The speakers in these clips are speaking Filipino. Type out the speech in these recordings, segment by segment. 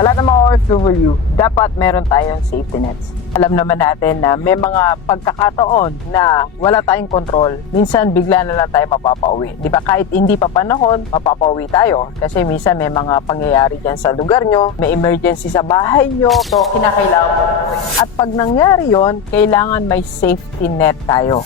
Sa lahat ng mga OFW, dapat meron tayong safety nets. Alam naman natin na may mga pagkakataon na wala tayong control. Minsan bigla na lang tayo mapapauwi. Di ba kahit hindi pa panahon, mapapauwi tayo. Kasi minsan may mga pangyayari dyan sa lugar nyo, may emergency sa bahay nyo. So, kinakailangan mo. At pag nangyari yon, kailangan may safety net tayo.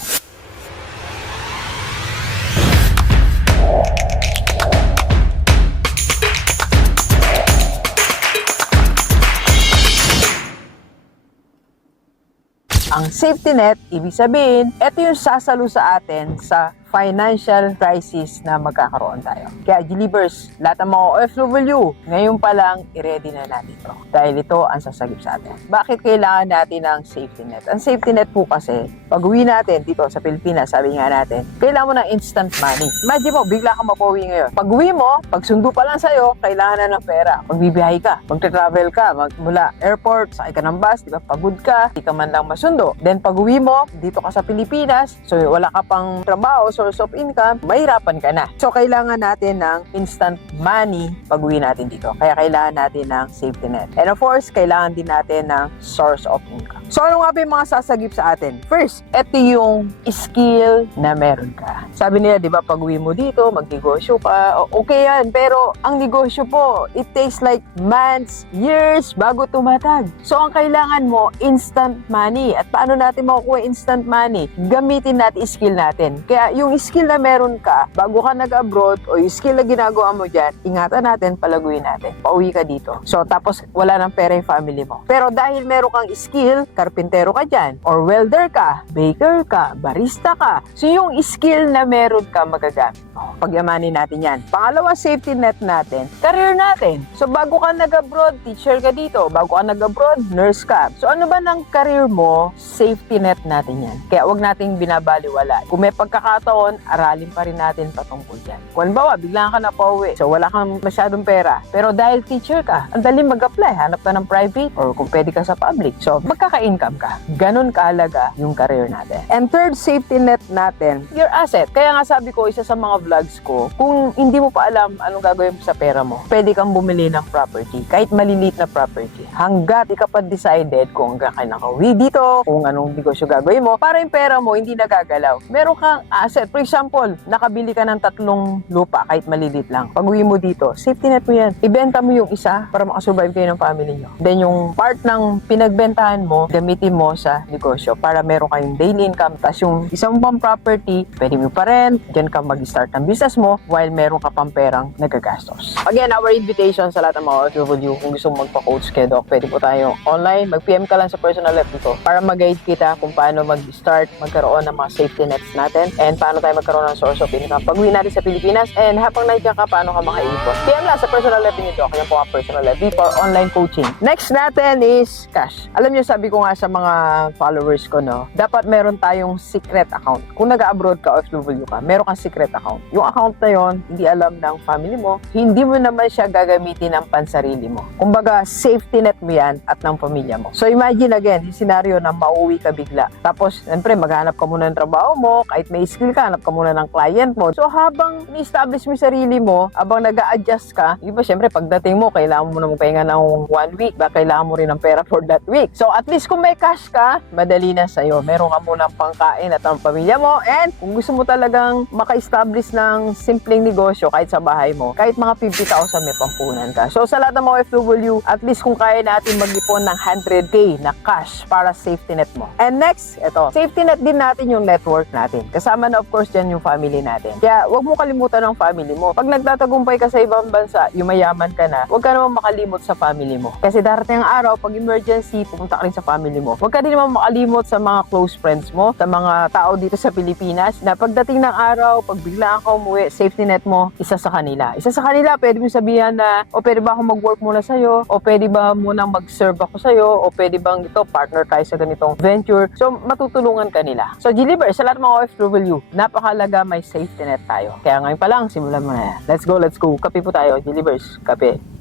Ang safety net, ibig sabihin, ito yung sasalo sa atin sa financial crisis na magkakaroon tayo. Kaya Gilibers, lahat ng mga OFW, ngayon pa lang, i-ready na natin ito. Dahil ito ang sasagip sa atin. Bakit kailangan natin ng safety net? Ang safety net po kasi, pag uwi natin dito sa Pilipinas, sabi nga natin, kailangan mo ng instant money. Imagine mo, bigla ka mapauwi ngayon. Pag uwi mo, pag sundo pa lang sa'yo, kailangan na ng pera. Magbibiyahe ka, magta-travel ka, mag mula airport, sakay ka ng bus, di ba, pagod ka, di ka man lang masundo. Then pag uwi mo, dito ka sa Pilipinas, so wala ka pang trabaho, source of income, mahirapan ka na. So kailangan natin ng instant money pag uwi natin dito. Kaya kailangan natin ng safety net. And of course, kailangan din natin ng source of income. So ano nga ba yung mga sasagip sa atin? First, ito yung skill na meron ka. Sabi nila, di ba, pag uwi mo dito, magnegosyo ka, okay yan. Pero ang negosyo po, it takes like months, years, bago tumatag. So ang kailangan mo, instant money. At paano natin makukuha instant money? Gamitin natin skill natin. Kaya yung skill na meron ka, bago ka nag-abroad, o yung skill na ginagawa mo dyan, ingatan natin, palaguin natin. Pauwi ka dito. So tapos wala ng pera yung family mo. Pero dahil meron kang skill, karpintero ka dyan, or welder ka, baker ka, barista ka. So yung skill na meron ka magagamit mo. Pagyamanin natin yan. Pangalawa, safety net natin, career natin. So bago ka nag-abroad, teacher ka dito. Bago ka nag-abroad, nurse ka. So ano ba ng career mo, safety net natin yan. Kaya wag nating binabaliwala. Kung may pagkakataon, aralin pa rin natin patungkol yan. Kung halimbawa, bigla ka na pauwi, so wala kang masyadong pera. Pero dahil teacher ka, ang dali mag-apply. Hanap ka ng private or kung pwede ka sa public. So, magkaka-income ka. Ganon kahalaga yung career natin. And third safety net natin, your asset. Kaya nga sabi ko, isa sa mga vlogs ko, kung hindi mo pa alam anong gagawin sa pera mo, pwede kang bumili ng property, kahit maliliit na property. Hanggat di ka pa decided kung hanggang ka nakauwi dito, kung anong negosyo gagawin mo, para yung pera mo hindi nagagalaw. Meron kang asset. For example, nakabili ka ng tatlong lupa, kahit maliliit lang. Pag uwi mo dito, safety net mo yan. Ibenta mo yung isa para makasurvive kayo ng family nyo. Then yung part ng pinagbentahan mo, gamitin mo sa negosyo para meron kayong daily income. Tapos yung isang pang property, pwede mo pa rin, dyan ka mag-start ng business mo while meron ka pang perang nagagastos. Again, our invitation sa lahat ng mga OFW, kung gusto mo magpa-coach kay Doc, pwede po tayo online. Mag-PM ka lang sa personal lab dito para mag-guide kita kung paano mag-start, magkaroon ng mga safety nets natin and paano tayo magkaroon ng source of income pag uwi natin sa Pilipinas and habang nandiyan ka, paano ka makaipon. PM lang sa personal lab ni Doc. Yan po ang personal lab for online coaching. Next natin is cash. Alam niyo, sabi ko nga sa mga followers ko, no, dapat meron tayong secret account. Kung nag-abroad ka, OFW ka, meron kang secret account. Yung account na yon hindi alam ng family mo, hindi mo naman siya gagamitin ng pansarili mo. Kumbaga, safety net mo yan at ng pamilya mo. So imagine again, yung scenario na mauwi ka bigla. Tapos, siyempre, maghanap ka muna ng trabaho mo, kahit may skill ka, hanap ka muna ng client mo. So habang ni-establish mo yung sarili mo, habang nag adjust ka, di ba, siyempre, pagdating mo, kailangan mo na magpahinga ng one week, ba kailangan mo rin ng pera for that week. So at least kung may cash ka, madali na sa'yo. Meron ka munang pangkain at ang pamilya mo. And kung gusto mo talagang maka-establish ng simpleng negosyo kahit sa bahay mo, kahit mga 50,000 may pampunan ka. So sa lahat ng mga FW, at least kung kaya natin mag-ipon ng 100k na cash para safety net mo. And next, ito, safety net din natin yung network natin. Kasama na of course dyan yung family natin. Kaya wag mo kalimutan ng family mo. Pag nagtatagumpay ka sa ibang bansa, yumayaman ka na, wag ka naman makalimot sa family mo. Kasi darating ang araw, pag emergency, pupunta ka rin sa family mo. Wag ka din naman makalimot sa mga close friends mo, sa mga tao dito sa Pilipinas, na pagdating ng araw, pag biglaan ka umuwi, safety net mo, isa sa kanila. Isa sa kanila, pwede mo sabihan na, o pwede ba ako mag-work muna sa'yo? O pwede ba munang mag-serve ako sa'yo? O pwede bang ito, partner tayo sa ganitong venture? So, matutulungan ka nila. So, Giliber, sa lahat mga OFW, napakalaga may safety net tayo. Kaya ngayon pa lang, simulan mo na. Let's go, let's go. Kape po tayo, Gilibers. Kape.